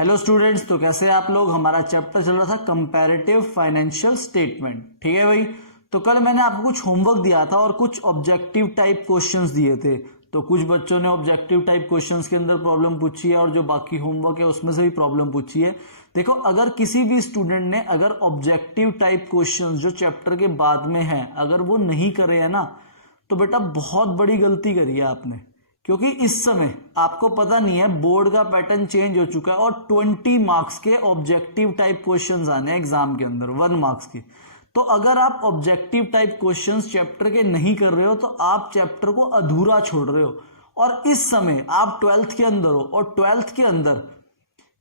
Hello students, तो कैसे हैं आप लोग। हमारा चैप्टर चल रहा था कंपैरेटिव फाइनेंशियल स्टेटमेंट। ठीक है भाई। तो कल मैंने आपको कुछ होमवर्क दिया था और कुछ ऑब्जेक्टिव टाइप क्वेश्चंस दिए थे। तो कुछ बच्चों ने ऑब्जेक्टिव टाइप क्वेश्चंस के अंदर प्रॉब्लम पूछी है और जो बाकी होमवर्क है उसमें से भी प्रॉब्लम पूछी है। देखो, अगर किसी भी स्टूडेंट ने अगर ऑब्जेक्टिव टाइप क्वेश्चंस जो चैप्टर के बाद में है अगर वो नहीं करे है ना, तो बेटा बहुत बड़ी गलती करी है आपने। क्योंकि इस समय आपको पता नहीं है, बोर्ड का पैटर्न चेंज हो चुका है और 20 मार्क्स के ऑब्जेक्टिव टाइप क्वेश्चंस आने हैं एग्जाम के अंदर, 1 मार्क्स के। तो अगर आप ऑब्जेक्टिव टाइप क्वेश्चंस चैप्टर के नहीं कर रहे हो तो आप चैप्टर को अधूरा छोड़ रहे हो। और इस समय आप 12th के अंदर हो और 12th के अंदर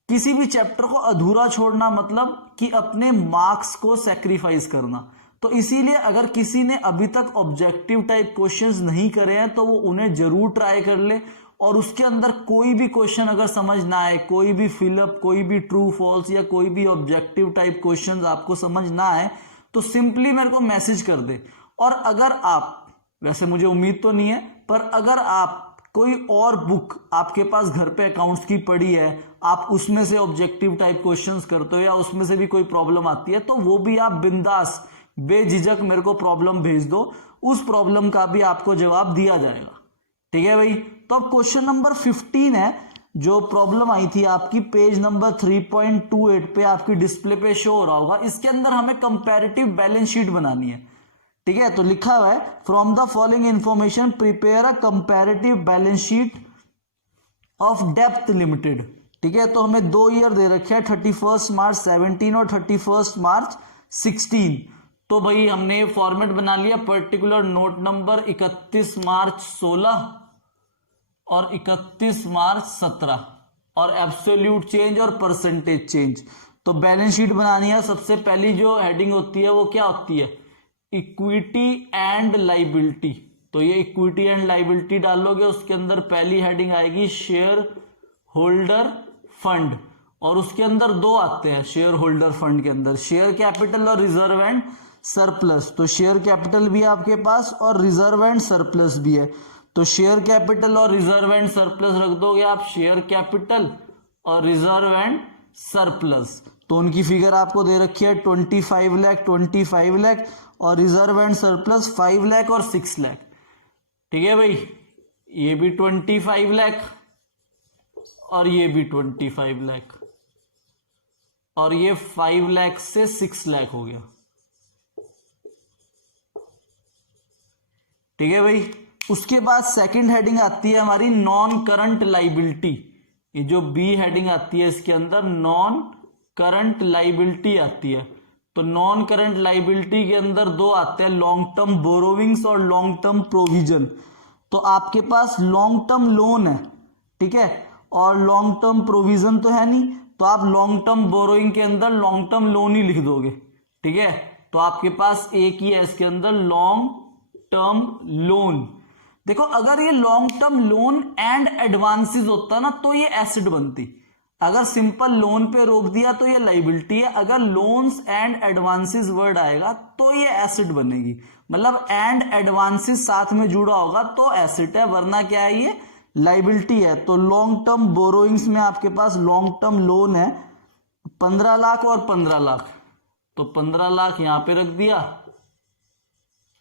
किसी भी चैप्टर को अधूरा छोड़ना मतलब कि अपने मार्क्स को सैक्रिफाइस करना। तो इसीलिए अगर किसी ने अभी तक ऑब्जेक्टिव टाइप क्वेश्चंस नहीं करे हैं तो वो उन्हें जरूर ट्राई कर ले। और उसके अंदर कोई भी क्वेश्चन अगर समझ ना आए, कोई भी फिलअप, कोई भी ट्रू फॉल्स या कोई भी ऑब्जेक्टिव टाइप क्वेश्चंस आपको समझ ना आए तो सिंपली मेरे को मैसेज कर दे। और अगर आप, वैसे मुझे उम्मीद तो नहीं है, पर अगर आप कोई और बुक आपके पास घर पे अकाउंट्स की पड़ी है, आप उसमें से ऑब्जेक्टिव टाइप क्वेश्चंस करते हो या उसमें से भी कोई प्रॉब्लम आती है, तो वो भी आप बिंदास बेझिझक मेरे को प्रॉब्लम भेज दो, उस प्रॉब्लम का भी आपको जवाब दिया जाएगा। ठीक है भाई। तो अब क्वेश्चन नंबर 15 है, जो प्रॉब्लम आई थी आपकी पेज नंबर 3.28 पे आपकी डिस्प्ले पे शो हो रहा होगा। इसके अंदर हमें कंपैरेटिव बैलेंस शीट बनानी है। ठीक है, तो लिखा हुआ है from the following information prepare a comparative balance sheet of depth limited. ठीक है, तो हमें 2 ईयर दे रखे हैं, 31 मार्च 17 और 31 मार्च 16। तो भाई हमने फॉर्मेट बना लिया, पर्टिकुलर नोट नंबर 31 मार्च 16 और 31 मार्च 17 और एब्सोल्यूट चेंज और परसेंटेज चेंज। तो बैलेंस शीट बनानी है। सबसे पहली जो हेडिंग होती है वो क्या होती है, इक्विटी एंड लाइबिलिटी। तो ये इक्विटी एंड लाइबिलिटी डालोगे, उसके अंदर पहली हेडिंग आएगी शेयर होल्डर फंड। और उसके अंदर 2 आते हैं शेयर होल्डर फंड के अंदर, शेयर कैपिटल और रिजर्व एंड सरप्लस। तो शेयर कैपिटल भी है आपके पास और रिजर्व एंड सरप्लस भी है। तो शेयर कैपिटल और रिजर्व एंड सरप्लस रख दोगे आप, शेयर कैपिटल और रिजर्व एंड सरप्लस। तो उनकी फिगर आपको दे रखी है 25 लाख, 25 लाख और रिजर्व एंड सरप्लस 5 लाख और 6 लाख। ठीक है भाई, ये भी 25 लाख और ये भी 25 लाख और ये 5 लाख से 6 लाख हो गया। ठीक है भाई। उसके बाद सेकंड हेडिंग आती है हमारी नॉन करंट लाइबिलिटी। ये जो बी हेडिंग आती है इसके अंदर नॉन करंट लाइबिलिटी आती है। तो नॉन करंट लाइबिलिटी के अंदर 2 आते हैं, लॉन्ग टर्म बोरोविंग्स और लॉन्ग टर्म प्रोविजन। तो आपके पास लॉन्ग टर्म लोन है, ठीक है, और लॉन्ग टर्म प्रोविजन तो है नहीं, तो आप लॉन्ग टर्म बोरोइंग के अंदर लॉन्ग टर्म लोन ही लिख दोगे। ठीक है, तो आपके पास एक ही है इसके अंदर लॉन्ग टर्म लोन। देखो, अगर ये long term loan and advances होता ना तो ये एसेट बनती। अगर सिंपल लोन पे रोक दिया तो ये लाइबिलिटी है, अगर लोन्स एंड एडवांसेस वर्ड आएगा तो ये एसेट बनेगी। मतलब एंड एडवांसेस साथ में जुड़ा होगा तो एसेट है, वरना क्या है, ये लाइबिलिटी है। तो लॉन्ग टर्म बोरोइंग्स में आपके पास लॉन्ग टर्म लोन है 15 लाख और 15 लाख। तो 15 लाख यहां पे रख दिया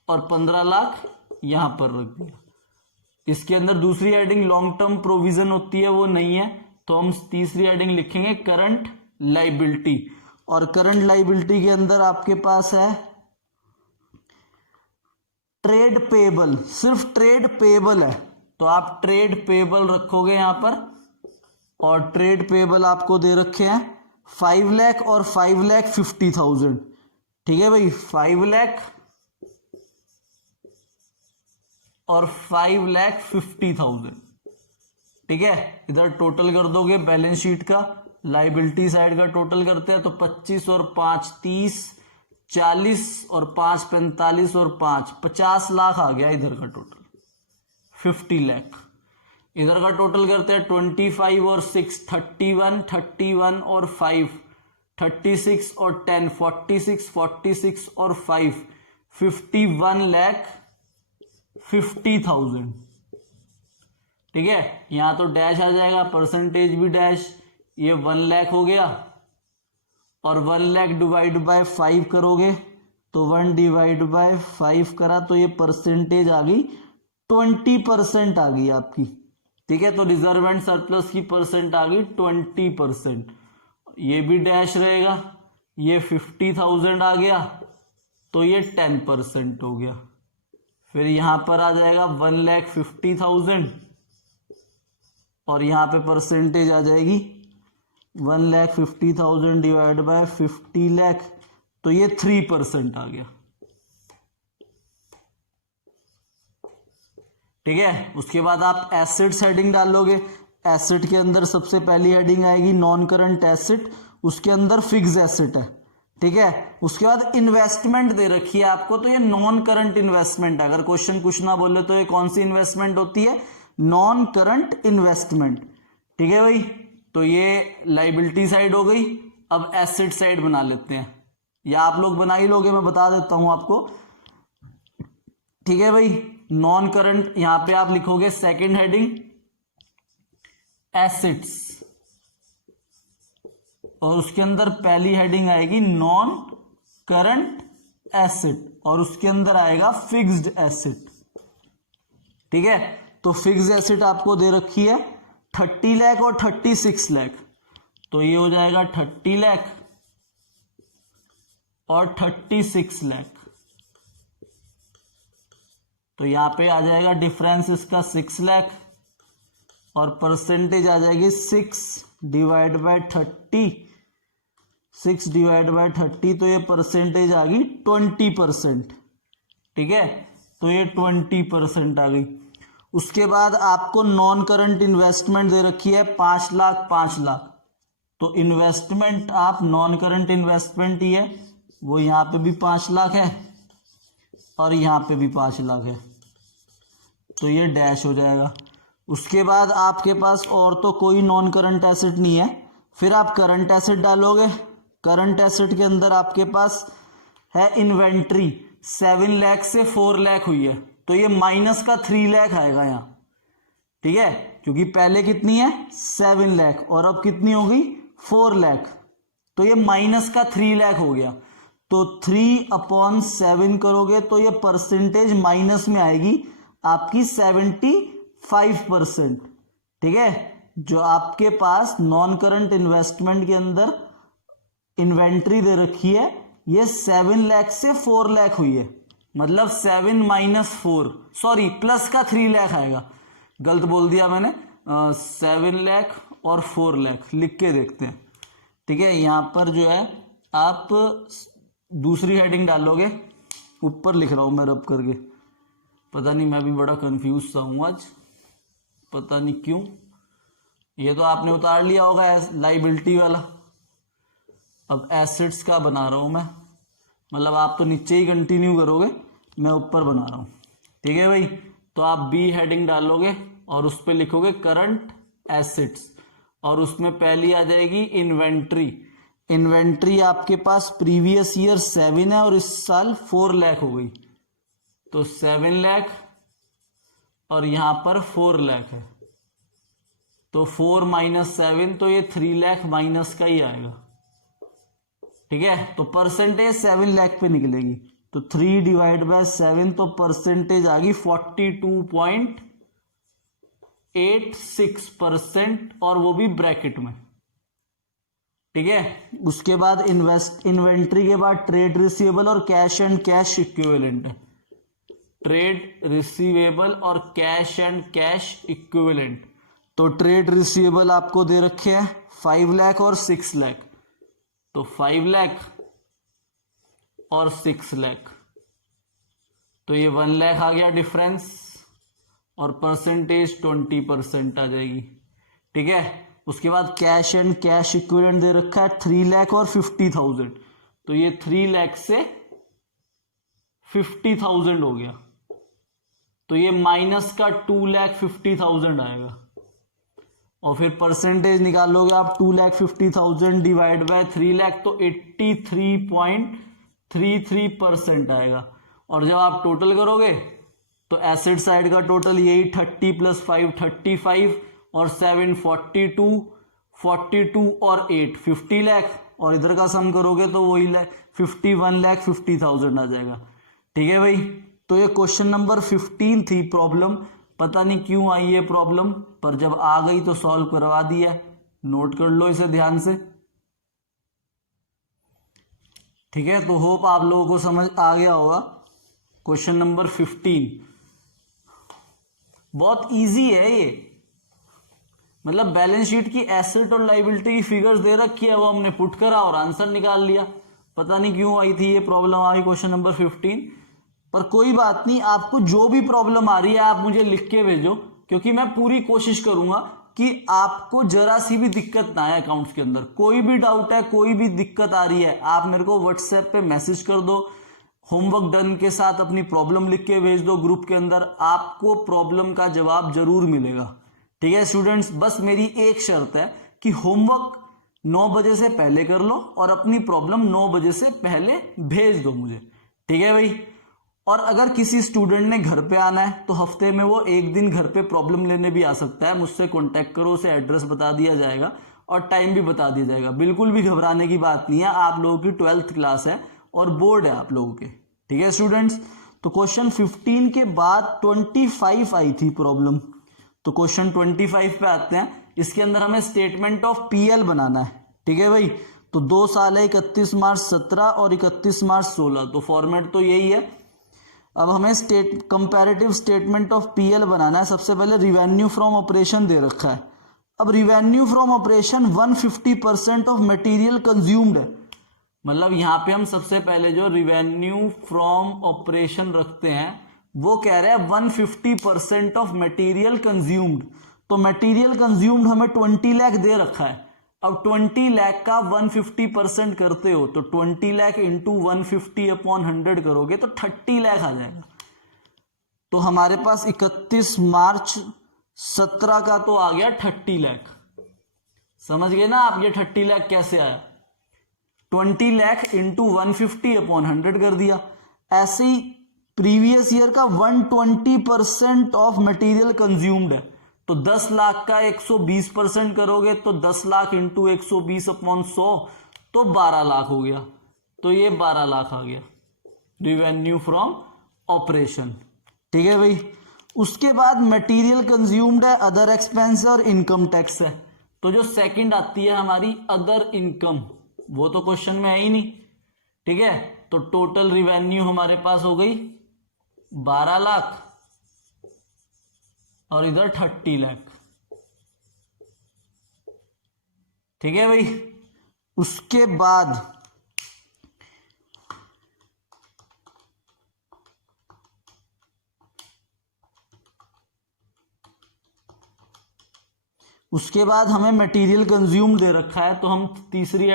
और 15 लाख यहां पर रख दिया। इसके अंदर दूसरी हेडिंग लॉन्ग टर्म प्रोविजन होती है, वो नहीं है, तो हम तीसरी हेडिंग लिखेंगे करंट लाइबिलिटी। और करंट लाइबिलिटी के अंदर आपके पास है ट्रेड पेबल, सिर्फ ट्रेड पेबल है, तो आप ट्रेड पेबल रखोगे यहां पर। और ट्रेड पेबल आपको दे रखे हैं 5 लाख और 5,50,000। ठीक है भाई, 5 लाख और 5,50,000। ठीक है, इधर टोटल कर दोगे बैलेंस शीट का, लाइबिलिटी साइड का टोटल करते हैं तो 25 और 5 30, 40 और 5 45 और 5 50 लाख आ गया इधर का टोटल, 50 लाख। इधर का टोटल करते हैं 25 और 6 31, 31 और 5 36 और 10 46, 46 और 5 51,50,000। ठीक है, यहां तो डैश आ जाएगा, परसेंटेज भी डैश, ये 1 लाख हो गया, और 1 लाख डिवाइड बाय 5 करोगे तो 1 डिवाइड बाय 5 करा तो ये परसेंटेज आ गई 20% आ गई आपकी। ठीक है, तो रिजर्व एंड सरप्लस की परसेंट आ गई 20%। ये भी डैश रहेगा, ये 50,000 आ गया तो ये 10% हो गया। फिर यहां पर आ जाएगा 1,50,000 और यहां पे परसेंटेज आ जाएगी 1,50,000 डिवाइड बाय 50 लाख, तो ये 3% आ गया। ठीक है, उसके बाद आप एसेट्स हेडिंग डालोगे। एसेट के अंदर सबसे पहली हेडिंग आएगी नॉन करंट एसेट, उसके अंदर फिक्स एसेट है। ठीक है, उसके बाद इन्वेस्टमेंट दे रखी है आपको, तो ये नॉन करंट इन्वेस्टमेंट है। अगर क्वेश्चन कुछ ना बोले तो ये कौन सी इन्वेस्टमेंट होती है? Non current investment. ठीक है भाई, तो ये लाइबिलिटी साइड हो गई। अब एसेट साइड बना लेते हैं, या आप लोग बना ही लोगे, मैं बता देता हूं आपको। ठीक है भाई, नॉन करंट यहां पे आप लिखोगे सेकंड हेडिंग एसेट्स, और उसके अंदर पहली हेडिंग आएगी नॉन करंट एसेट, और उसके अंदर आएगा फिक्स्ड एसेट। ठीक है, तो फिक्स्ड एसेट आपको दे रखी है 30 लाख और 36 लाख, तो ये हो जाएगा 30 लाख और 36 लाख। तो यहां पे आ जाएगा डिफरेंस इसका 6 लाख, और परसेंटेज आ जाएगी 6 डिवाइड बाय 30, 6 डिवाइड बाय 30, तो ये परसेंटेज आ गई 20%। ठीक है, तो ये 20% आ गई। उसके बाद आपको नॉन करंट इन्वेस्टमेंट दे रखी है 5 लाख 5 लाख, तो इन्वेस्टमेंट आप नॉन करंट इन्वेस्टमेंट ही है, वो यहां पे भी 5 लाख है और यहां पे भी 5 लाख है, तो ये डैश हो जाएगा। उसके बाद आपके पास और तो कोई नॉन करंट एसेट नहीं है, फिर आप करंट एसेट डालोगे। करंट एसेट के अंदर आपके पास है इन्वेंट्री, 7 लाख से 4 लाख हुई है, तो ये माइनस का 3 लाख आएगा यहाँ। ठीक है, क्योंकि पहले कितनी है 7 लाख और अब कितनी हो गई 4 लाख, तो ये माइनस का 3 लाख हो गया। तो 3/7 करोगे तो ये परसेंटेज माइनस में आएगी आपकी 75%। ठीक है, जो आपके पास नॉन करंट इन्वेस्टमेंट के अंदर इन्वेंट्री दे रखी है, ये 7 लाख से 4 लाख हुई है, मतलब 7 माइनस 4, सॉरी प्लस का 3 लाख आएगा, गलत बोल दिया मैंने। 7 लाख और 4 लाख लिख के देखते हैं। ठीक है, यहां पर जो है आप दूसरी हेडिंग डालोगे, ऊपर लिख रहा हूं मैं रब करके, पता नहीं मैं भी बड़ा कंफ्यूज सा हूं आज, पता नहीं क्यों। ये तो आपने उतार लिया होगा लाइबिलिटी वाला, अब एसेट्स का बना रहा हूं मैं, मतलब आप तो नीचे ही कंटिन्यू करोगे, मैं ऊपर बना रहा हूं। ठीक है भाई, तो आप बी हेडिंग डालोगे और उस पर लिखोगे करंट एसेट्स, और उसमें पहली आ जाएगी इन्वेंट्री। इन्वेंट्री आपके पास प्रीवियस ईयर 7 है और इस साल 4 लाख हो गई, तो 7 लाख और यहां पर 4 लाख है, तो 4 माइनस 7, तो ये 3 लाख माइनस का ही आएगा। ठीक है, तो परसेंटेज 7 लाख पे निकलेगी, तो 3 डिवाइड बाय 7, तो परसेंटेज आ गई 42.86%, और वो भी ब्रैकेट में। ठीक है, उसके बाद इन्वेंट्री के बाद ट्रेड रिसीवेबल और कैश एंड कैश इक्विवेलेंट है। ट्रेड रिसीवेबल और कैश एंड कैश इक्विवेलेंट, तो ट्रेड रिसीवेबल आपको दे रखे हैं 5 लाख और 6 लाख, तो 5 लाख और 6 लाख, तो ये 1 लाख आ गया डिफरेंस, और परसेंटेज 20% आ जाएगी। ठीक है, उसके बाद कैश एंड कैश इक्विवेलेंट दे रखा है 3 लाख और 50,000, तो ये 3 लाख से 50,000 हो गया, तो ये माइनस का 2,50,000 आएगा, और फिर परसेंटेज निकालोगे आप 2,50,000 डिवाइड बाय 3 लाख, तो 83.33% आएगा। और जब आप टोटल करोगे तो एसेट साइड का टोटल यही 30 + 5 35 और 7 42, 42 और 8 50 लाख, और इधर का सम करोगे तो वही 51,50,000 आ जाएगा। ठीक है भाई, तो ये क्वेश्चन नंबर 15 थी प्रॉब्लम। पता नहीं क्यों आई ये प्रॉब्लम, पर जब आ गई तो सॉल्व करवा दिया। नोट कर लो इसे ध्यान से। ठीक है, तो होप आप लोगों को समझ आ गया होगा। क्वेश्चन नंबर 15 बहुत इजी है ये, मतलब बैलेंस शीट की एसेट और लायबिलिटी की फिगर्स दे रखी है, वो हमने पुट करा और आंसर निकाल लिया। पता नहीं क्यों आई थी ये प्रॉब्लम, आई क्वेश्चन नंबर 15। पर कोई बात नहीं, आपको जो भी प्रॉब्लम आ रही है आप मुझे लिख के भेजो, क्योंकि मैं पूरी कोशिश करूंगा कि आपको जरा सी भी दिक्कत ना आए अकाउंट्स के अंदर। कोई भी डाउट है, कोई भी दिक्कत आ रही है, आप मेरे को व्हाट्सएप पे मैसेज कर दो, होमवर्क डन के साथ अपनी प्रॉब्लम लिख के भेज दो ग्रुप के अंदर, आपको प्रॉब्लम का जवाब जरूर मिलेगा। ठीक है स्टूडेंट्स, बस मेरी एक शर्त है कि होमवर्क 9 बजे से पहले कर लो और अपनी प्रॉब्लम 9 बजे से पहले भेज दो मुझे। ठीक है भाई, और अगर किसी स्टूडेंट ने घर पे आना है तो हफ्ते में वो एक दिन घर पे प्रॉब्लम लेने भी आ सकता है, मुझसे कांटेक्ट करो, उसे एड्रेस बता दिया जाएगा और टाइम भी बता दिया जाएगा। बिल्कुल भी घबराने की बात नहीं है, आप लोगों की 12th क्लास है और बोर्ड है आप लोगों के। ठीक है स्टूडेंट्स, तो क्वेश्चन 15 के बाद 25 आई थी प्रॉब्लम, तो क्वेश्चन 25 पे आते हैं। इसके अंदर हमें स्टेटमेंट ऑफ पीएल बनाना है। ठीक है भाई, तो 2 साल है, 31 मार्च 17 और 31 मार्च 16, तो फॉर्मेट तो यही है। अब हमें कंपैरेटिव स्टेटमेंट ऑफ पीएल बनाना है। सबसे पहले रिवेन्यू फ्रॉम ऑपरेशन दे रखा है। अब revenue from operation 150% of material consumed है, मतलब यहां पे हम सबसे पहले जो रिवेन्यू फ्रॉम ऑपरेशन रखते हैं वो कह रहे हैं 150% ऑफ मटेरियल कंज्यूम्ड। तो मटेरियल कंज्यूम्ड हमें 20 लाख दे रखा है। अब 20 लाख का 150% करते हो तो 20 लाख इंटू 150/100 करोगे तो 30 लाख आ जाएगा। तो हमारे पास 31 मार्च 17 का तो आ गया 30 लाख। समझ गए ना आप ये 30 लाख कैसे आया? 20 लाख इंटू 150/100 कर दिया। ऐसे ही प्रीवियस ईयर का 120% ऑफ मटेरियल कंज्यूम्ड है, तो 10 लाख का 120% करोगे तो 10 लाख इंटू 120/100 तो 12 लाख हो गया। तो ये 12 लाख आ गया रिवेन्यू फ्रॉम ऑपरेशन। ठीक है भाई, उसके बाद मटेरियल कंज्यूम्ड है, अदर एक्सपेंस और इनकम टैक्स है। तो जो सेकंड आती है हमारी अदर इनकम, वो तो क्वेश्चन में है ही नहीं। ठीक है, तो टोटल रिवेन्यू हमारे पास हो गई 12 लाख और इधर 30 लाख। ठीक है भाई, उसके बाद हमें मटेरियल कंज्यूम दे रखा है, तो हम तीसरी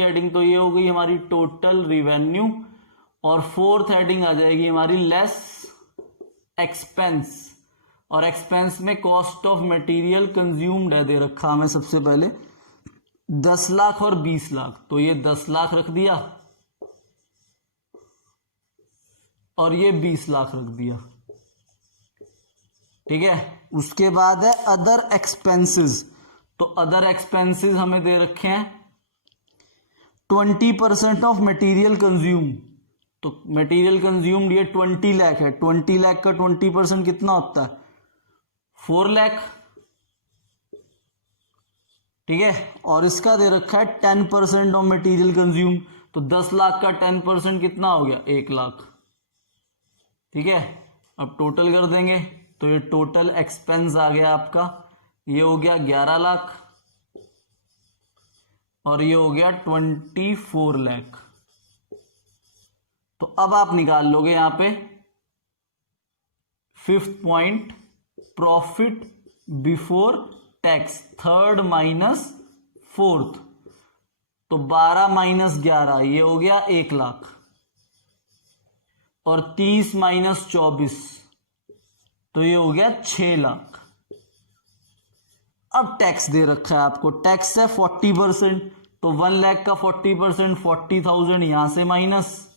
हेडिंग तो ये हो गई हमारी टोटल रिवेन्यू, और फोर्थ हेडिंग आ जाएगी हमारी लेस एक्सपेंस, और एक्सपेंस में कॉस्ट ऑफ मटेरियल कंज्यूम्ड है दे रखा हमें सबसे पहले 10 लाख और 20 लाख, तो ये 10 लाख रख दिया और ये 20 लाख रख दिया। ठीक है, उसके बाद है अदर एक्सपेंसेस, तो अदर एक्सपेंसेस हमें दे रखे हैं 20% ऑफ मटेरियल कंज्यूम, तो मटेरियल कंज्यूम्ड ये 20 लाख है, 20 लाख का 20% कितना होता है 4 लाख। ठीक है, और इसका दे रखा है 10% ऑफ मटेरियल कंज्यूम, तो 10 लाख का 10% कितना हो गया 1 लाख। ठीक है, अब टोटल कर देंगे तो ये टोटल एक्सपेंस आ गया आपका, ये हो गया 11 लाख और ये हो गया 24 लाख। तो अब आप निकाल लोगे यहां पे 5th point, profit before tax, 3rd minus 4th, तो 12 माइनस 11 ये हो गया 1 लाख, और 30 माइनस 24 तो ये हो गया 6 लाख। अब टैक्स दे रखा है आपको, टैक्स है 40%, तो 1 लाख का 40% 40,000 यहां से माइनस।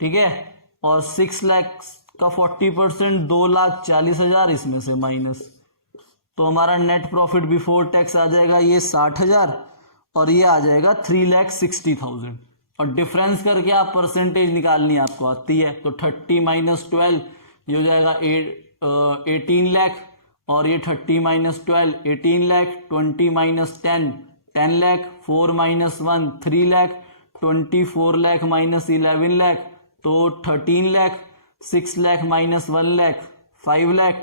ठीक है, और 6 लाख का 40% 2,40,000 इसमें से माइनस। तो हमारा नेट प्रॉफिट बिफोर टैक्स आ जाएगा ये 60,000 और ये आ जाएगा 3,60,000। और डिफरेंस करके आप परसेंटेज निकालनी आपको आती है, तो 30 माइनस 12 ये हो जाएगा 18 लाख, और ये 30 minus 12 18 lakh, 20 minus 10 10 lakh, 4 minus 1 3 lakh, 24 lakh minus 11 lakh तो 13 lakh, 6 lakh minus 1 lakh 5 lakh,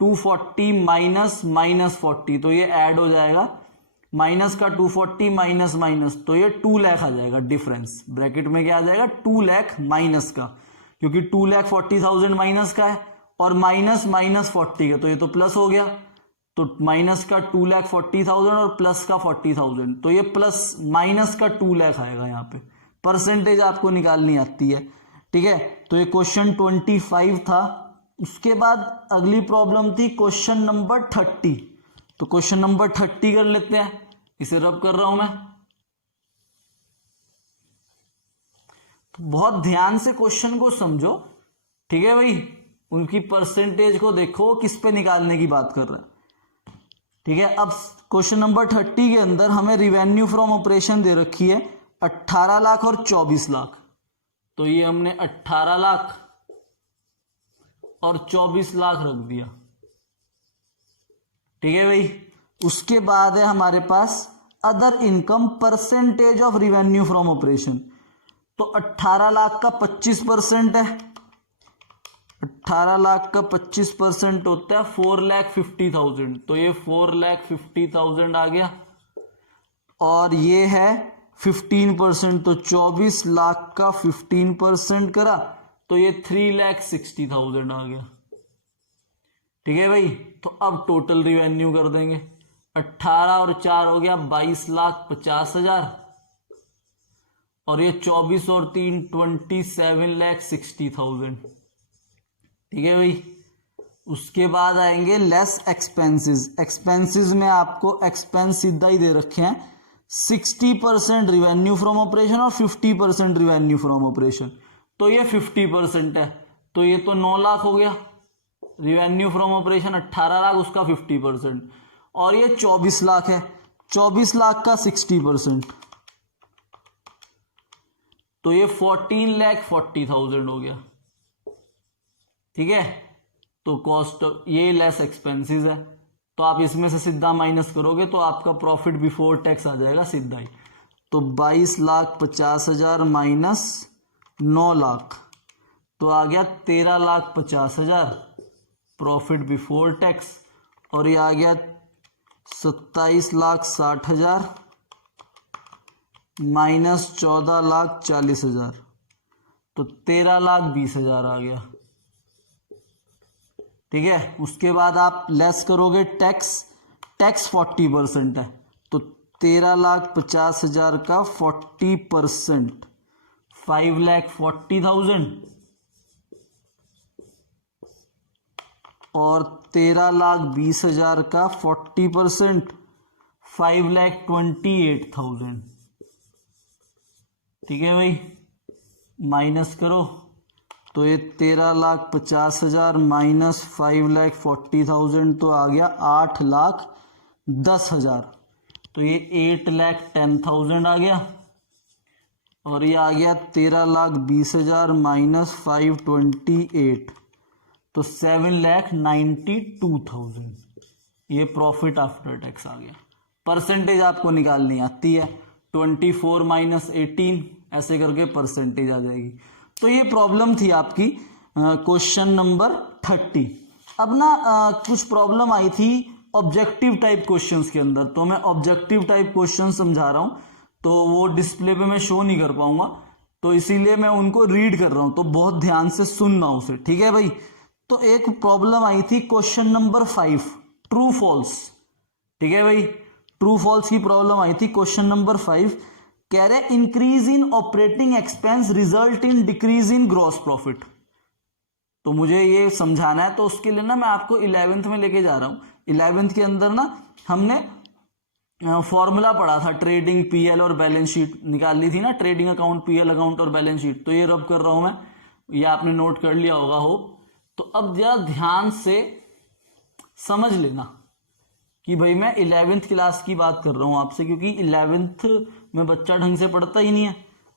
240 minus minus 40 तो ये ऐड हो जाएगा, माइनस का 240 माइनस माइनस तो ये 2 लाख आ जाएगा। डिफरेंस ब्रैकेट में क्या आ जाएगा 2 लाख माइनस का, क्योंकि 2,40,000 माइनस का है और माइनस माइनस 40 का तो ये तो प्लस हो गया, तो माइनस का 2,40,000 और प्लस का 40,000 तो ये प्लस माइनस का 2 लाख आएगा। यहाँ पे परसेंटेज आपको निकालनी आती है, ठीक है। तो ये क्वेश्चन 25 था। उसके बाद अगली प्रॉब्लम थी क्वेश्चन नंबर 30। तो क्वेश्चन नंबर 30 कर लेते हैं, इसे रब कर रहा हूं मैं। तो बहुत ध्यान से क्वेश्चन को समझो, ठीक है भाई। उनकी परसेंटेज को देखो किस पे निकालने की बात कर रहा है, ठीक है। अब क्वेश्चन नंबर 30 के अंदर हमें रिवेन्यू फ्रॉम ऑपरेशन दे रखी है 18 लाख और 24 लाख। तो ये हमने 18 लाख और 24 लाख रख दिया, ठीक है भाई। उसके बाद है हमारे पास other income percentage of revenue from operation. तो 18 लाख का 25% है, 18 लाख का 25% होता है 4,50,000 तो ये 4,50,000 आ गया। और ये है 15% तो 24 लाख का 15% करा तो ये 3,60,000 आ गया, ठीक है भाई। तो अब टोटल रिवेन्यू कर देंगे, 18 और 4 हो गया 22,50,000 और ये 24 और 3 27,60,000, ठीक है भाई। उसके बाद आएंगे लेस एक्सपेंसेस। एक्सपेंसेस में आपको एक्सपेंस सीधा ही दे रखे हैं 60% रिवेन्यू फ्रॉम ऑपरेशन और 50% रिवेन्यू फ्रॉम ऑपरेशन। तो ये 50% है, तो ये तो 9 लाख हो गया। रिवेन्यू फ्रॉम ऑपरेशन 18 लाख, उसका 50%। और ये 24 लाख है, 24 लाख का 60% तो ये 14,40,000 हो गया, ठीक है। तो कॉस्ट ये लेस एक्सपेंसेस है, तो आप इसमें से सीधा माइनस करोगे तो आपका प्रॉफिट बिफोर टैक्स आ जाएगा सीधा ही। तो 22,50,000 माइनस 9 लाख तो आ गया 13,50,000 प्रॉफिट बिफोर टैक्स। और ये आ गया 27,60,000 माइनस 14,40,000 तो 13,20,000 आ गया, ठीक है। उसके बाद आप लेस करोगे टैक्स, टैक्स 40% है तो 13,50,000 का 40% 5,40,000 और 13,20,000 का 40% 5,28,000, ठीक है भाई। माइनस करो तो ये 13,50,000 माइनस 5,40,000 तो आ गया 8,10,000 तो ये 8,10,000 आ गया। और ये आ गया 13,20,000 माइनस 528 तो 7,92,000 ये प्रॉफिट आफ्टर टैक्स आ गया। परसेंटेज आपको निकालनी आती है, 24 माइनस 18 ऐसे करके परसेंटेज आ जाएगी। तो ये प्रॉब्लम थी आपकी क्वेश्चन नंबर 30। अब ना कुछ प्रॉब्लम आई थी ऑब्जेक्टिव टाइप क्वेश्चंस के अंदर, तो मैं ऑब्जेक्टिव टाइप क्वेश्चन समझा रहा हूं तो वो डिस्प्ले पे मैं शो नहीं कर पाऊंगा, तो इसीलिए मैं उनको रीड कर रहा हूं, तो बहुत ध्यान से सुनना उसे, ठीक है भाई। तो एक प्रॉब्लम आई थी क्वेश्चन नंबर 5 ट्रू फॉल्स, ठीक है भाई। ट्रू फॉल्स की प्रॉब्लम आई थी क्वेश्चन नंबर 5। कह रहे increase in operating expense result in decrease in gross profit. तो मुझे ये समझाना है, तो उसके लिए ना मैं आपको 11th में लेके जा रहा हूं। 11th के अंदर ना हमने फॉर्मूला पढ़ा था, ट्रेडिंग पीएल और बैलेंस शीट निकाल ली थी ना, ट्रेडिंग अकाउंट पीएल अकाउंट और बैलेंस शीट। तो ये रब कर रहा हूं मैं, ये आपने नोट कर लिया होगा हो। तो अब जरा ध्यान से समझ लेना, कि भाई मैं 11th क्लास की बात कर रहा हूं आपसे, क्योंकि 11th में बच्चा ढंग से पढ़ता ही नहीं है,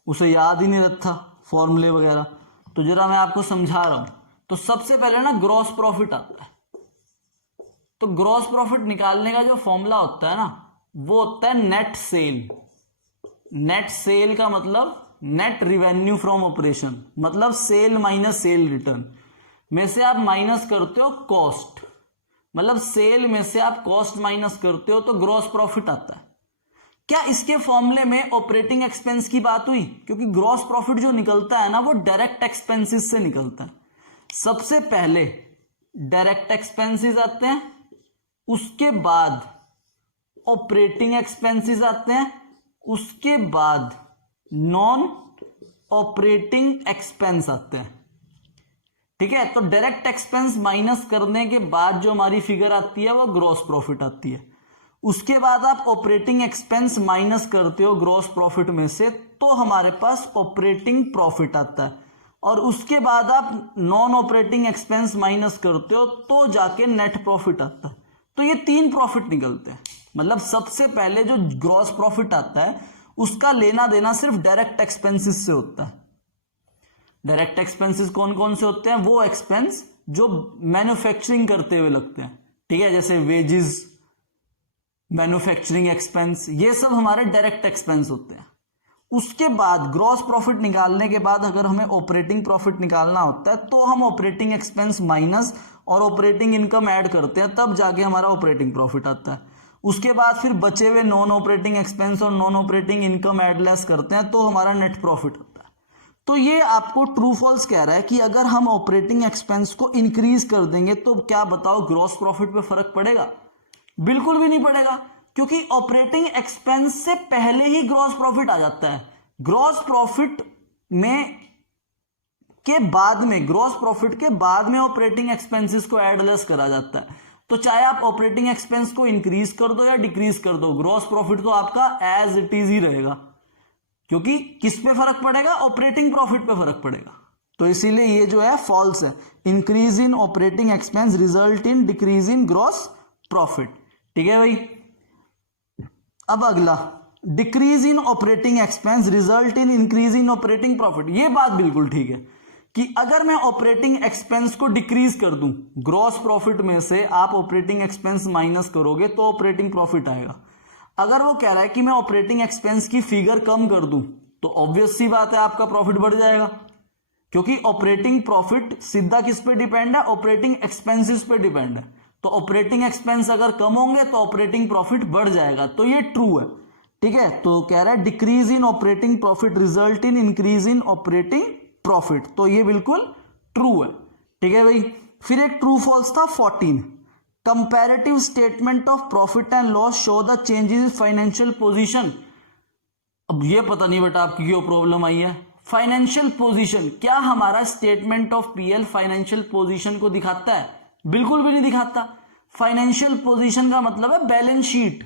उसे याद ही नहीं रहता फॉर्मूले वगैरह। तो जरा मैं आपको समझा रहा हूं। तो सबसे पहले ना ग्रॉस प्रॉफिट आता है। तो ग्रॉस प्रॉफिट निकालने का जो फॉर्मूला होता है ना, वो होता है नेट सेल। नेट सेल का मतलब नेट रिवेन्यू फ्रॉम ऑपरेशन, मतलब सेल माइनस सेल रिटर्न में से आप माइनस करते हो कॉस्ट, मतलब सेल में से आप कॉस्ट माइनस करते हो तो ग्रॉस प्रॉफिट आता है। क्या इसके फॉर्मूले में ऑपरेटिंग एक्सपेंस की बात हुई? क्योंकि ग्रॉस प्रॉफिट जो निकलता है ना, वो डायरेक्ट एक्सपेंसेस से निकलता है। सबसे पहले डायरेक्ट एक्सपेंसेस आते हैं, उसके बाद ऑपरेटिंग एक्सपेंसेस आते हैं, उसके बाद नॉन ऑपरेटिंग एक्सपेंस आते हैं। ठीक है, तो डायरेक्ट एक्सपेंस माइनस करने के बाद जो हमारी फिगर आती है वो ग्रॉस प्रॉफिट आती है। उसके बाद आप ऑपरेटिंग एक्सपेंस माइनस करते हो ग्रॉस प्रॉफिट में से, तो हमारे पास ऑपरेटिंग प्रॉफिट आता है। और उसके बाद आप नॉन ऑपरेटिंग एक्सपेंस माइनस करते हो तो जाके नेट प्रॉफिट आता है। तो ये 3 प्रॉफिट निकलते हैं। मतलब सबसे पहले जो ग्रॉस प्रॉफिट आता है उसका लेना देना सिर्फ डायरेक्ट एक्सपेंसेस से होता है। डायरेक्ट एक्सपेंसेस कौन कौन से होते हैं? वो एक्सपेंस जो मैन्युफैक्चरिंग करते हुए लगते हैं। ठीक है, जैसे वेजेस, मैन्युफैक्चरिंग एक्सपेंस, ये सब हमारे डायरेक्ट एक्सपेंस होते हैं। उसके बाद ग्रॉस प्रॉफिट निकालने के बाद अगर हमें ऑपरेटिंग प्रॉफिट निकालना होता है तो हम ऑपरेटिंग एक्सपेंस माइनस और ऑपरेटिंग इनकम ऐड करते हैं, तब जाके हमारा ऑपरेटिंग प्रॉफिट आता है। उसके बाद फिर बचे हुए नॉन ऑपरेटिंग एक्सपेंस और non operating income add less करते हैं तो हमारा नेट प्रॉफिट होता है। तो ये आपको ट्रू फॉल्स कह रहा है कि अगर हम ऑपरेटिंग एक्सपेंस को इंक्रीज कर देंगे तो क्या बताओ ग्रॉस प्रॉफिट पे फर्क पड़ेगा? बिल्कुल भी नहीं पड़ेगा, क्योंकि ऑपरेटिंग एक्सपेंस से पहले ही ग्रॉस प्रॉफिट आ जाता है। ग्रॉस प्रॉफिट के बाद में ऑपरेटिंग एक्सपेंसेस को ऐड लेस करा जाता है। तो चाहे आप ऑपरेटिंग एक्सपेंस को इंक्रीज कर दो या डिक्रीज कर दो, ग्रॉस प्रॉफिट तो आपका एज इट इज ही रहेगा, क्योंकि किस पे फर्क पड़ेगा? ऑपरेटिंग प्रॉफिट पे फर्क पड़ेगा। तो इसीलिए ये जो है फॉल्स है। Increase in operating expense result in decrease in gross profit. ठीक है भाई। अब अगला, decrease in operating expense result in increase in operating profit. ये बात बिल्कुल ठीक है कि अगर मैं ऑपरेटिंग एक्सपेंस को डिक्रीज कर दूं, ग्रॉस प्रॉफिट में से आप ऑपरेटिंग एक्सपेंस माइनस करोगे तो ऑपरेटिंग प्रॉफिट आएगा। अगर वो कह रहा है कि मैं ऑपरेटिंग एक्सपेंस की फिगर कम कर दूं, तो ऑब्वियस सी बात है आपका प्रॉफिट बढ़ जाएगा, क्योंकि ऑपरेटिंग प्रॉफिट सीधा किस पे डिपेंड है? ऑपरेटिंग एक्सपेंसेस पे डिपेंड है। तो ऑपरेटिंग एक्सपेंस अगर कम होंगे तो ऑपरेटिंग प्रॉफिट बढ़ जाएगा। तो ये ट्रू है। ठीक है, तो कह रहा है decrease in operating profit result in increase in operating profit. तो ये बिल्कुल ट्रू है। ठीक है भाई। फिर एक ट्रू फॉल्स था 14, comparative statement of profit and loss show the changes in financial position. अब ये पता नहीं बेटा आपकी क्यों प्रॉब्लम आई है। फाइनेंशियल पोजीशन, क्या हमारा statement of PL financial position को दिखाता है? बिल्कुल भी नहीं दिखाता। फाइनेंशियल पोजीशन का मतलब है बैलेंस शीट।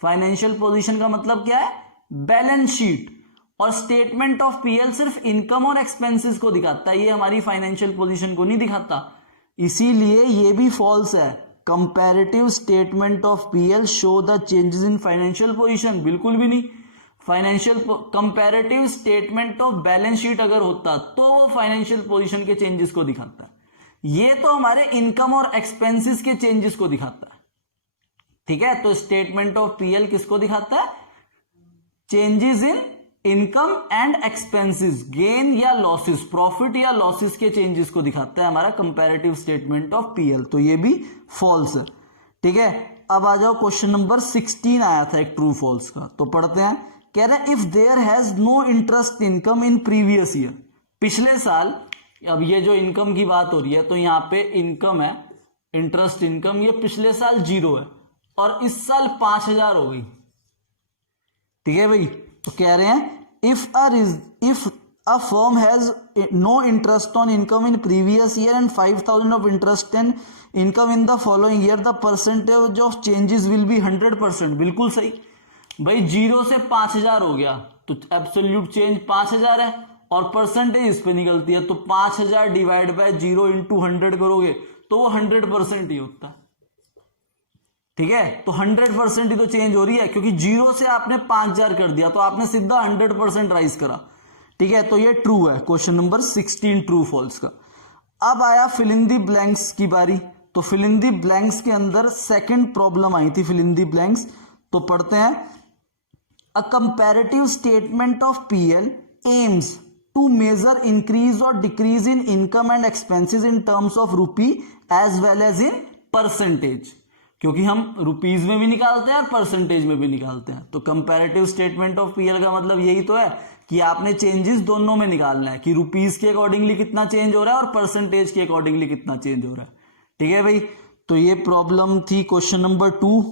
फाइनेंशियल पोजीशन का मतलब क्या है? Balance sheet. और स्टेटमेंट ऑफ पीएल सिर्फ इनकम और एक्सपेंसेस को दिखाता है, ये हमारी फाइनेंशियल पोजीशन को नहीं दिखाता। इसीलिए ये भी फॉल्स है। Comparative statement of PL show the changes in financial position, बिल्कुल भी नहीं। Financial comparative statement of balance sheet अगर होता तो वो फाइनेंशियल पोजीशन के चेंजेस को दिखाता है। ये तो हमारे इनकम और एक्सपेंसेस के चेंजेस को दिखाता है। ठीक है, तो स्टेटमेंट ऑफ पीएल किसको दिखाता है? Changes in income and expenses, gain या लॉसेस, प्रॉफिट या लॉसेस के चेंजेस को दिखाता है हमारा कंपैरेटिव स्टेटमेंट ऑफ पीएल। तो ये भी फॉल्स है। ठीक है, अब आ जाओ क्वेश्चन नंबर 16 आया था एक ट्रू फॉल्स का, तो पढ़ते हैं। कह रहे हैं if there has no interest income in previous year, पिछले साल, अब ये जो इनकम की बात हो रही है तो यहां पे इनकम है, इंटरेस्ट इनकम, ये पिछले साल 0 है और इस साल 5000 हो गई। ठीक है भाई। तो कह रहे हैं if a firm has no interest on income in previous year and 5000 of interest in income in the following year, the percentage of changes will be 100%। बिल्कुल सही भाई, 0 से 5000 हो गया तो एब्सोल्यूट चेंज 5000 है और परसेंटेज इस पे निकलती है, तो 5000 डिवाइड बाय 0 इंटू 100 करोगे तो वो 100% ही होता है। ठीक है, तो 100% ही तो चेंज हो रही है, क्योंकि 0 से आपने 5000 कर दिया तो आपने सीधा 100% राइज करा। ठीक है, तो ये ट्रू है, क्वेश्चन नंबर 16 ट्रू फॉल्स का। अब आया फिल इन दी ब्लैंक्स की बारी। तो फिल इन दी ब्लैंक्स के अंदर सेकंड प्रॉब्लम आई थी, फिल इन दी ब्लैंक्स। तो पढ़ते हैं, a comparative statement of PL aims to measure increase और decrease in income and expenses in terms of rupee as well as in percentage, क्योंकि हम rupees में भी निकालते हैं और परसेंटेज में भी निकालते हैं। तो कंपैरेटिव स्टेटमेंट ऑफ पीएल का मतलब यही तो है कि आपने चेंजेस दोनों में निकालना है, कि रुपीज के अकॉर्डिंगली कितना चेंज हो रहा है और परसेंटेज के अकॉर्डिंगली कितना चेंज हो रहा है। ठीक है भाई, तो ये प्रॉब्लम थी क्वेश्चन नंबर 2।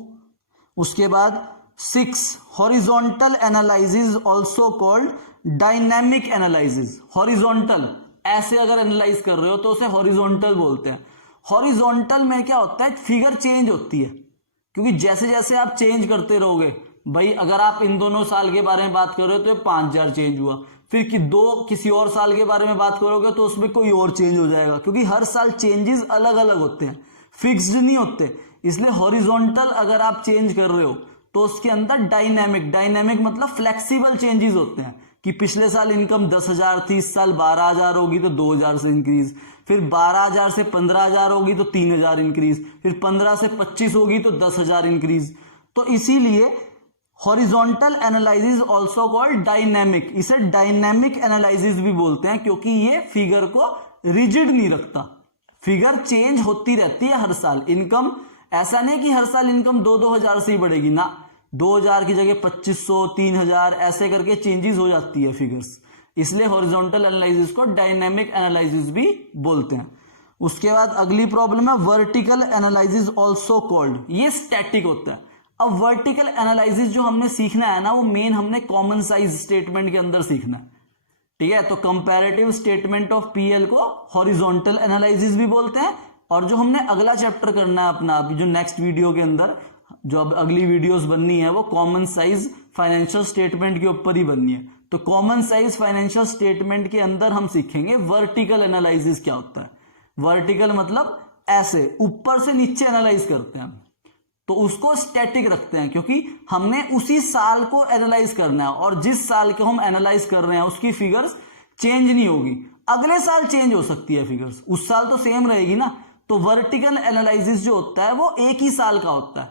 उसके बाद 6, horizontal analysis also called dynamic analysis. Horizontal, ऐसे अगर एनालाइज कर रहे हो तो उसे हॉरिजॉन्टल बोलते हैं। हॉरिजॉन्टल में क्या होता है, फिगर चेंज होती है, क्योंकि जैसे जैसे आप चेंज करते रहोगे भाई, अगर आप इन दोनों साल के बारे में बात कर रहे हो तो 5000 चेंज हुआ, फिर कि किसी और साल के बारे में बात करोगे तो उसमें कोई और चेंज हो जाएगा, क्योंकि हर साल चेंजेस अलग अलग होते हैं, फिक्स्ड नहीं होते। इसलिए हॉरिजॉन्टल अगर आप चेंज कर रहे हो तो उसके अंदर डायनेमिक मतलब फ्लेक्सिबल चेंजेस होते हैं, कि पिछले साल इनकम 10,000 थी, इस साल 12,000 होगी तो 2,000 से इंक्रीज, फिर 12,000 से 15,000 होगी तो 3,000 इंक्रीज, फिर 15 से 25 होगी तो 10,000 इंक्रीज। तो इसीलिए horizontal analysis also called dynamic, इसे डायनेमिक एनालिसिस भी बोलते हैं, क्योंकि ये फिगर को रिजिड नहीं रखता, फिगर चेंज होती रहती है हर साल। इनकम ऐसा नहीं कि हर साल इनकम 2,000 से ही बढ़ेगी ना, 2,000 की जगह 2,500, 3,000 ऐसे करके चेंजेस हो जाती है फिगर्स। इसलिए हॉरिजॉन्टल एनालिसिस को डायनेमिक एनालिसिस भी बोलते हैं। उसके बाद अगली प्रॉब्लम है वर्टिकल एनालिसिस ऑल्सो कॉल्ड, ये स्टैटिक होता है। अब वर्टिकल एनालिसिस जो हमने सीखना है ना, वो मेन हमने कॉमन साइज स्टेटमेंट के अंदर सीखना है। ठीक है, तो कंपैरेटिव स्टेटमेंट ऑफ पीएल को हॉरिजॉन्टल एनालिसिस भी बोलते हैं, और जो हमने अगला चैप्टर करना है अपना अभी जो नेक्स्ट वीडियो के अंदर, जो अब अगली वीडियोस बननी है, वो कॉमन साइज फाइनेंशियल स्टेटमेंट के ऊपर ही बननी है। तो कॉमन साइज फाइनेंशियल स्टेटमेंट के अंदर हम सीखेंगे वर्टिकल एनालिसिस क्या होता है। वर्टिकल मतलब ऐसे ऊपर से नीचे एनालाइज करते हैं, तो उसको स्टैटिक रखते हैं, क्योंकि हमने उसी साल को एनालाइज करना है, और जिस साल को हम एनालाइज कर रहे हैं उसकी फिगर्स चेंज नहीं होगी, अगले साल चेंज हो सकती है फिगर्स, उस साल तो सेम रहेगी ना। तो वर्टिकल एनालिसिस जो होता है वो एक ही साल का होता है,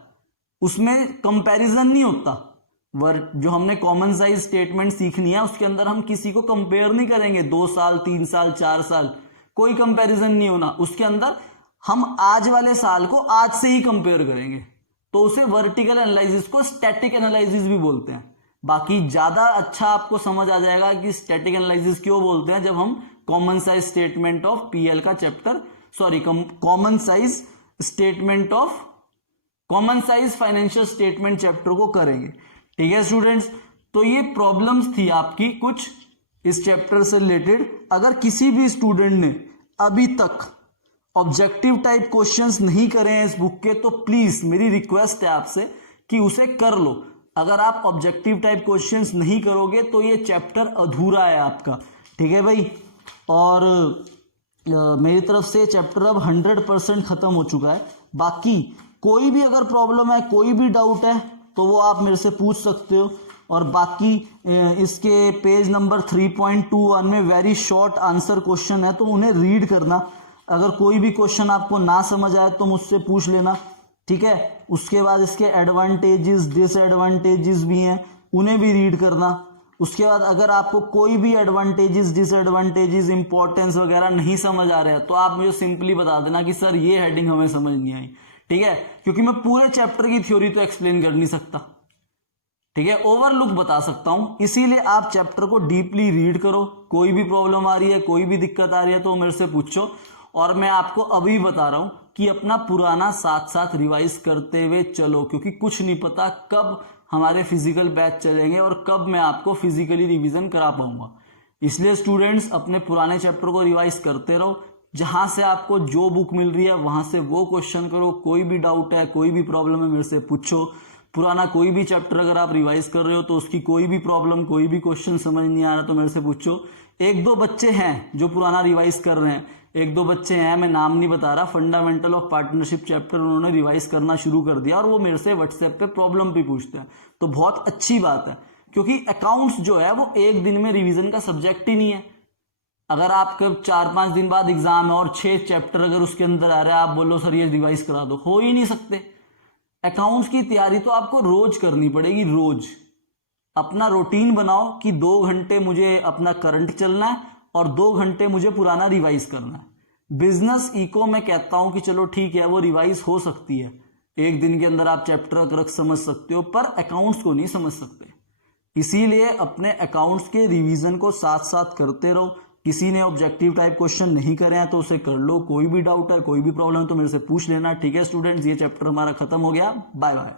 उसमें कंपैरिजन नहीं होता। जो हमने कॉमन साइज स्टेटमेंट सीखनी है उसके अंदर हम किसी को कंपेयर नहीं करेंगे, 2 साल 3 साल 4 साल, कोई कंपैरिजन नहीं होना उसके अंदर। हम आज वाले साल को आज से ही कंपेयर करेंगे, तो उसे वर्टिकल एनालिसिस को स्टैटिक एनालिसिस भी बोलते हैं। बाकी ज्यादा अच्छा आपको समझ आ जाएगा कि स्टैटिक एनालिसिस क्यों बोलते हैं, जब हम common size statement of PL का chapter, sorry common size statement of common size financial statement chapter को करेंगे। ठीक है स्टूडेंट्स, तो ये प्रॉब्लम्स थी आपकी कुछ इस चैप्टर से रिलेटेड। अगर किसी भी स्टूडेंट ने अभी तक ऑब्जेक्टिव टाइप क्वेश्चंस नहीं करे हैं इस बुक के, तो प्लीज मेरी रिक्वेस्ट है आपसे कि उसे कर लो। अगर आप ऑब्जेक्टिव टाइप क्वेश्चंस नहीं करोगे तो ये चैप्टर अधूरा है आपका। ठीक है भाई, और मेरी तरफ से चैप्टर अब 100% खत्म हो चुका है। बाकी कोई भी अगर प्रॉब्लम है, कोई भी डाउट है, तो वो आप मेरे से पूछ सकते हो। और बाकी इसके पेज नंबर 3.21 में वेरी शॉर्ट आंसर क्वेश्चन है, तो उन्हें रीड करना। अगर कोई भी क्वेश्चन आपको ना समझ आए तो मुझसे पूछ लेना। ठीक है, उसके बाद इसके एडवांटेजेस डिसएडवांटेजेस भी हैं, उन्हें भी रीड करना। उसके बाद अगर आपको कोई भी एडवांटेजेस डिसएडवांटेजेस इंपॉर्टेंस वगैरह नहीं समझ आ रहा है तो आप मुझे सिंपली बता देना कि सर ये हेडिंग हमें समझ नहीं आई। ठीक है, क्योंकि मैं पूरे चैप्टर की थ्योरी तो एक्सप्लेन कर नहीं सकता। ठीक है, ओवरलुक बता सकता हूं, इसीलिए आप चैप्टर को डीपली रीड करो। कोई भी प्रॉब्लम आ रही है, कोई भी दिक्कत आ रही है तो मेरे से पूछो। और मैं आपको अभी बता रहा हूं कि अपना पुराना साथ साथ रिवाइज करते हुए चलो, क्योंकि कुछ नहीं पता कब हमारे फिजिकल बैच चलेंगे और कब मैं आपको फिजिकली रिवीजन करा पाऊंगा। इसलिए स्टूडेंट्स अपने पुराने चैप्टर को रिवाइज करते रहो। जहां से आपको जो बुक मिल रही है वहां से वो क्वेश्चन करो। कोई भी डाउट है, कोई भी प्रॉब्लम है, मेरे से पूछो। पुराना कोई भी चैप्टर अगर आप रिवाइज कर रहे हो तो उसकी कोई भी प्रॉब्लम, कोई भी क्वेश्चन समझ नहीं आ रहा तो मेरे से पूछो। एक दो बच्चे हैं जो पुराना रिवाइज कर रहे हैं, एक दो बच्चे हैं, मैं नाम नहीं बता रहा, फंडामेंटल ऑफ पार्टनरशिप चैप्टर उन्होंने रिवाइज करना शुरू कर दिया और वो मेरे से व्हाट्सएप पे प्रॉब्लम भी पूछते हैं। तो बहुत अच्छी बात है, क्योंकि अकाउंट्स जो है वो एक दिन में रिवीजन का सब्जेक्ट ही नहीं है। अगर आपके 4-5 दिन बाद एग्जाम है और 6 चैप्टर अगर उसके अंदर आ रहा है, आप बोलो सर ये रिवाइज करा दो, हो ही नहीं सकते। अकाउंट्स की तैयारी तो आपको रोज करनी पड़ेगी, रोज अपना रूटीन बनाओ कि 2 घंटे मुझे अपना करंट चलना है और 2 घंटे मुझे पुराना रिवाइज करना है। बिजनेस इको में कहता हूं कि चलो ठीक है वो रिवाइज हो सकती है, एक दिन के अंदर आप चैप्टर अगर समझ सकते हो, पर अकाउंट्स को नहीं समझ सकते। इसीलिए अपने अकाउंट्स के रिवीजन को साथ साथ करते रहो। किसी ने ऑब्जेक्टिव टाइप क्वेश्चन नहीं करे हैं तो उसे कर लो, कोई भी डाउट है, कोई भी प्रॉब्लम है तो मेरे से पूछ लेना। ठीक है स्टूडेंट्स, ये चैप्टर हमारा खत्म हो गया। Bye bye.